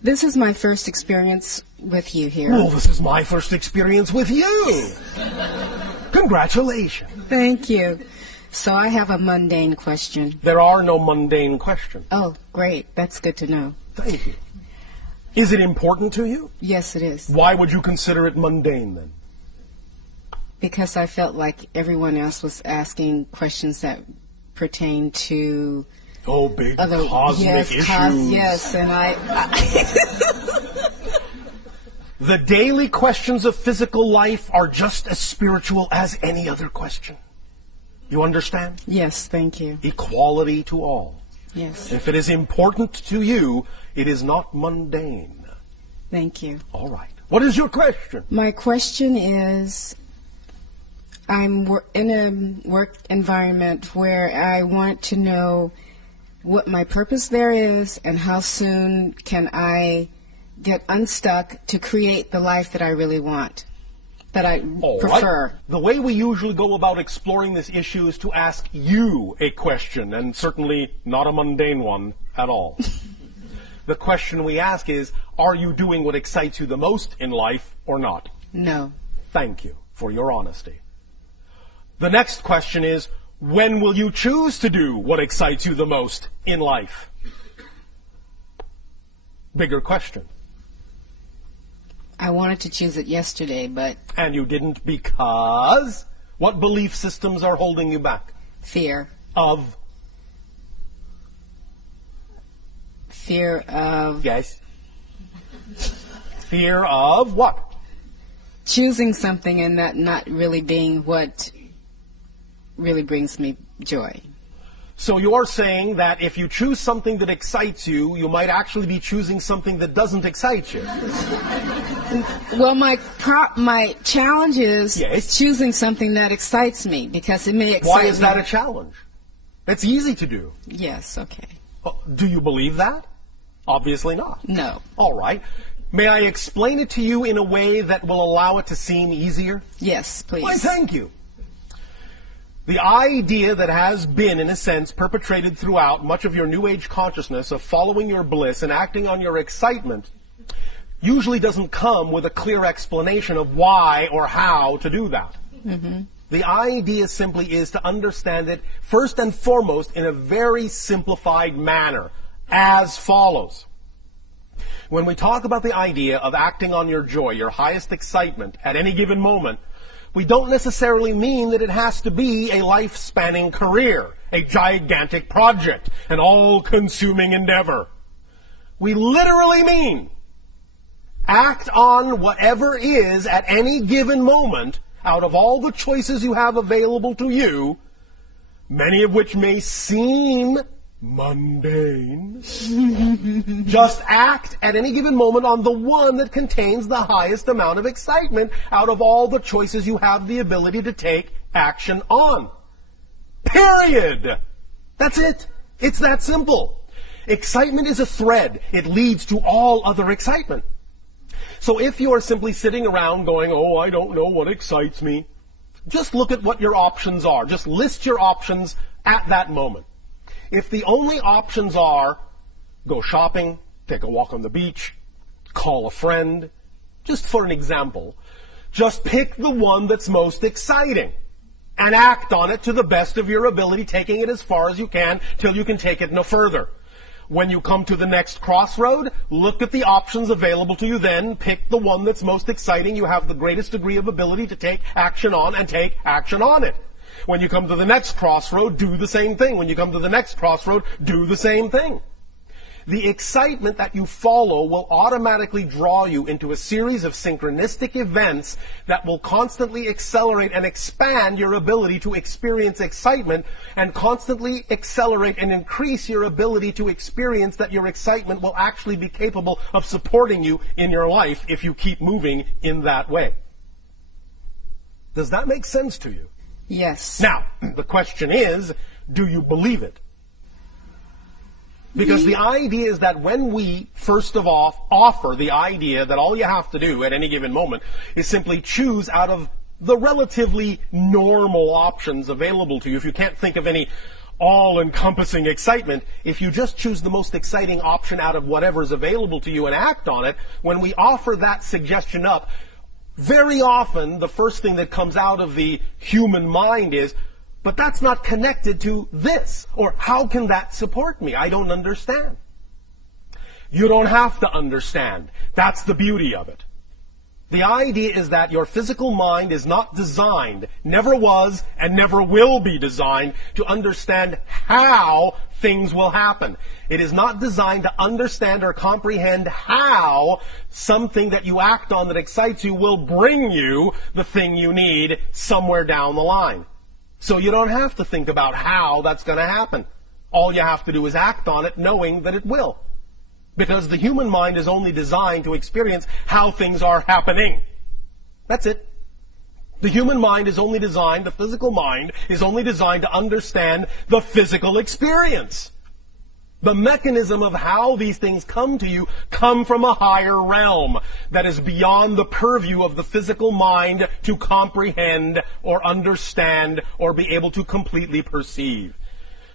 This is my first experience with you here. Well, this is my first experience with you. Congratulations. Thank you. So I have a mundane question. There are no mundane questions. Oh, great. That's good to know. Thank you. Is it important to you? Yes, it is. Why would you consider it mundane then? Because I felt like everyone else was asking questions that pertain to Big other cosmic issues. Yes, and I The daily questions of physical life are just as spiritual as any other question. You understand? Yes, thank you. Equality to all. Yes. If it is important to you, it is not mundane. Thank you. All right. What is your question? My question is, I'm in a work environment where I want to know what my purpose there is and how soon can I get unstuck to create the life that I really want, that I prefer. Right. The way we usually go about exploring this issue is to ask you a question, and certainly not a mundane one at all. The question we ask is, are you doing what excites you the most in life or not? No. Thank you for your honesty. The next question is, when will you choose to do what excites you the most in life? Bigger question. I wanted to choose it yesterday, but... And you didn't because? What belief systems are holding you back? Fear. Of? Fear of... Yes. Fear of what? Choosing something and that not really being what really brings me joy. So you're saying that if you choose something that excites you, you might actually be choosing something that doesn't excite you. Well, my challenge is Yes. choosing something that excites me, because it may excite me. Why is that a challenge? It's easy to do. Yes, okay. Do you believe that? Obviously not. No. All right. May I explain it to you in a way that will allow it to seem easier? Yes, please. Why, thank you. The idea that has been, in a sense, perpetrated throughout much of your New Age consciousness of following your bliss and acting on your excitement usually doesn't come with a clear explanation of why or how to do that. Mm-hmm. The idea simply is to understand it first and foremost in a very simplified manner, as follows. When we talk about the idea of acting on your joy, your highest excitement at any given moment, we don't necessarily mean that it has to be a life-spanning career, a gigantic project, an all-consuming endeavor. We literally mean act on whatever is at any given moment out of all the choices you have available to you, many of which may seem mundane. Just act at any given moment on the one that contains the highest amount of excitement out of all the choices you have the ability to take action on. Period. That's it. It's that simple. Excitement is a thread. It leads to all other excitement. So if you are simply sitting around going, oh, I don't know what excites me, just look at what your options are. Just list your options at that moment. If the only options are go shopping, take a walk on the beach, call a friend, just for an example, just pick the one that's most exciting and act on it to the best of your ability, taking it as far as you can till you can take it no further. When you come to the next crossroad, look at the options available to you then, pick the one that's most exciting, you have the greatest degree of ability to take action on, and take action on it. When you come to the next crossroad, do the same thing. When you come to the next crossroad, do the same thing. The excitement that you follow will automatically draw you into a series of synchronistic events that will constantly accelerate and expand your ability to experience excitement, and constantly accelerate and increase your ability to experience that your excitement will actually be capable of supporting you in your life if you keep moving in that way. Does that make sense to you? Yes. Now, the question is, do you believe it? Because the idea is that when we, first of all, offer the idea that all you have to do at any given moment is simply choose out of the relatively normal options available to you, if you can't think of any all-encompassing excitement. If you just choose the most exciting option out of whatever's available to you and act on it, when we offer that suggestion up, very often the first thing that comes out of the human mind is, but that's not connected to this, or how can that support me? I don't understand. You don't have to understand. That's the beauty of it. The idea is that your physical mind is not designed, never was, and never will be designed to understand how things will happen. It is not designed to understand or comprehend how something that you act on that excites you will bring you the thing you need somewhere down the line. So you don't have to think about how that's going to happen. All you have to do is act on it knowing that it will. Because the human mind is only designed to experience how things are happening. That's it. The human mind is only designed, the physical mind is only designed to understand the physical experience. The mechanism of how these things come to you come from a higher realm that is beyond the purview of the physical mind to comprehend or understand or be able to completely perceive.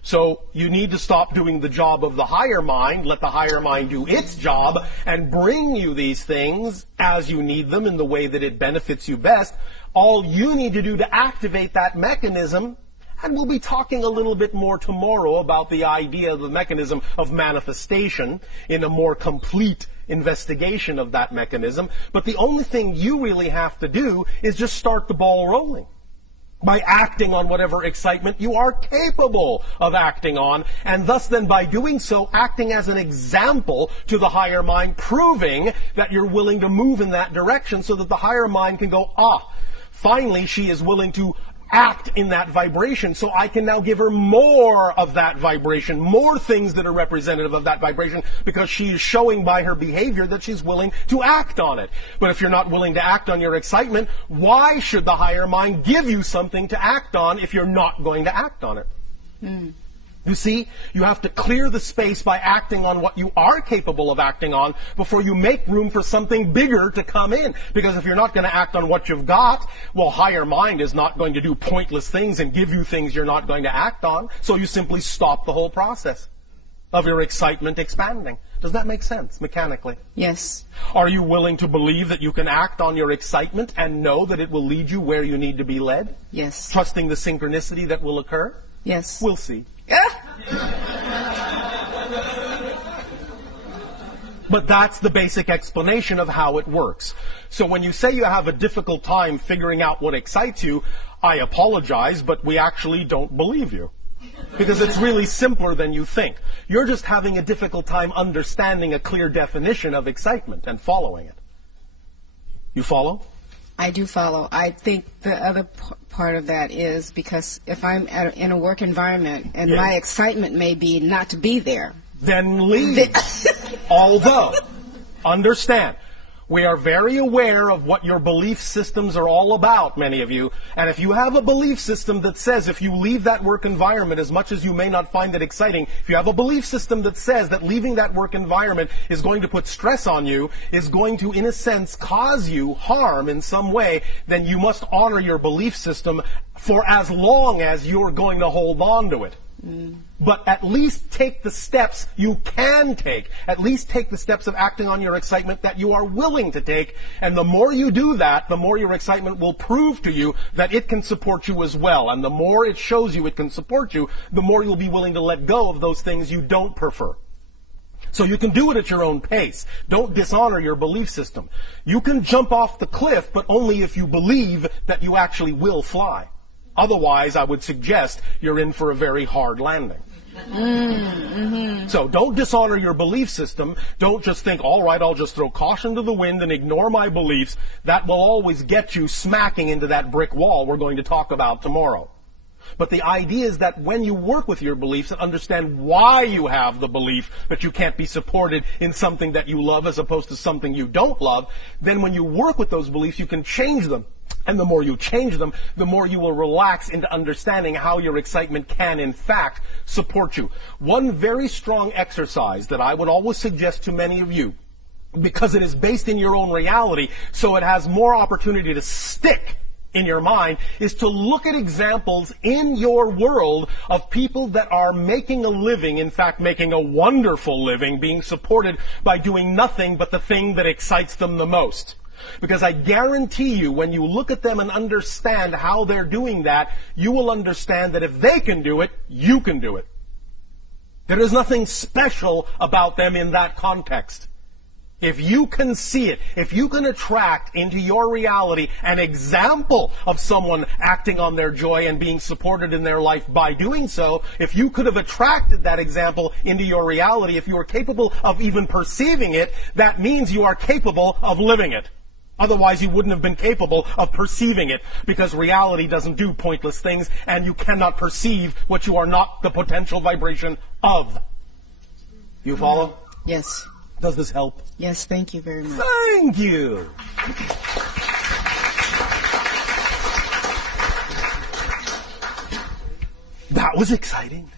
So you need to stop doing the job of the higher mind, let the higher mind do its job, and bring you these things as you need them in the way that it benefits you best. All you need to do to activate that mechanism, and we'll be talking a little bit more tomorrow about the idea of the mechanism of manifestation in a more complete investigation of that mechanism, but the only thing you really have to do is just start the ball rolling by acting on whatever excitement you are capable of acting on, and thus then by doing so, acting as an example to the higher mind, proving that you're willing to move in that direction so that the higher mind can go, finally she is willing to act in that vibration, so I can now give her more of that vibration, more things that are representative of that vibration, because she is showing by her behavior that she's willing to act on it. But if you're not willing to act on your excitement, why should the higher mind give you something to act on if you're not going to act on it? You see, you have to clear the space by acting on what you are capable of acting on before you make room for something bigger to come in. Because if you're not going to act on what you've got, well, higher mind is not going to do pointless things and give you things you're not going to act on. So you simply stop the whole process of your excitement expanding. Does that make sense mechanically? Yes. Are you willing to believe that you can act on your excitement and know that it will lead you where you need to be led? Yes. Trusting the synchronicity that will occur? Yes. We'll see. But that's the basic explanation of how it works. So when you say you have a difficult time figuring out what excites you, I apologize, but we actually don't believe you. Because it's really simpler than you think. You're just having a difficult time understanding a clear definition of excitement and following it. You follow? I do follow. I think the other part of that is because if I'm in a work environment and Yes. my excitement may be not to be there. Then leave. Although, understand, we are very aware of what your belief systems are all about, many of you. And if you have a belief system that says if you leave that work environment, as much as you may not find it exciting, if you have a belief system that says that leaving that work environment is going to put stress on you, is going to, in a sense, cause you harm in some way, then you must honor your belief system for as long as you're going to hold on to it. But at least take the steps you can take. At least take the steps of acting on your excitement that you are willing to take. And the more you do that, the more your excitement will prove to you that it can support you as well. And the more it shows you it can support you, the more you'll be willing to let go of those things you don't prefer. So you can do it at your own pace. Don't dishonor your belief system. You can jump off the cliff, but only if you believe that you actually will fly. Otherwise, I would suggest you're in for a very hard landing. So don't dishonor your belief system. Don't just think, all right, I'll just throw caution to the wind and ignore my beliefs. That will always get you smacking into that brick wall we're going to talk about tomorrow. But the idea is that when you work with your beliefs and understand why you have the belief that you can't be supported in something that you love as opposed to something you don't love, then when you work with those beliefs, you can change them. And the more you change them, the more you will relax into understanding how your excitement can, in fact, support you. One very strong exercise that I would always suggest to many of you, because it is based in your own reality, so it has more opportunity to stick in your mind is to look at examples in your world of people that are making a living, in fact making a wonderful living, being supported by doing nothing but the thing that excites them the most. Because I guarantee you, when you look at them and understand how they're doing that, you will understand that if they can do it, you can do it. There is nothing special about them in that context. If you can see it, if you can attract into your reality an example of someone acting on their joy and being supported in their life by doing so, if you could have attracted that example into your reality, if you are capable of even perceiving it, that means you are capable of living it. Otherwise, you wouldn't have been capable of perceiving it, because reality doesn't do pointless things, and you cannot perceive what you are not the potential vibration of. You follow? Yes. Does this help? Yes, thank you very much. Thank you. That was exciting.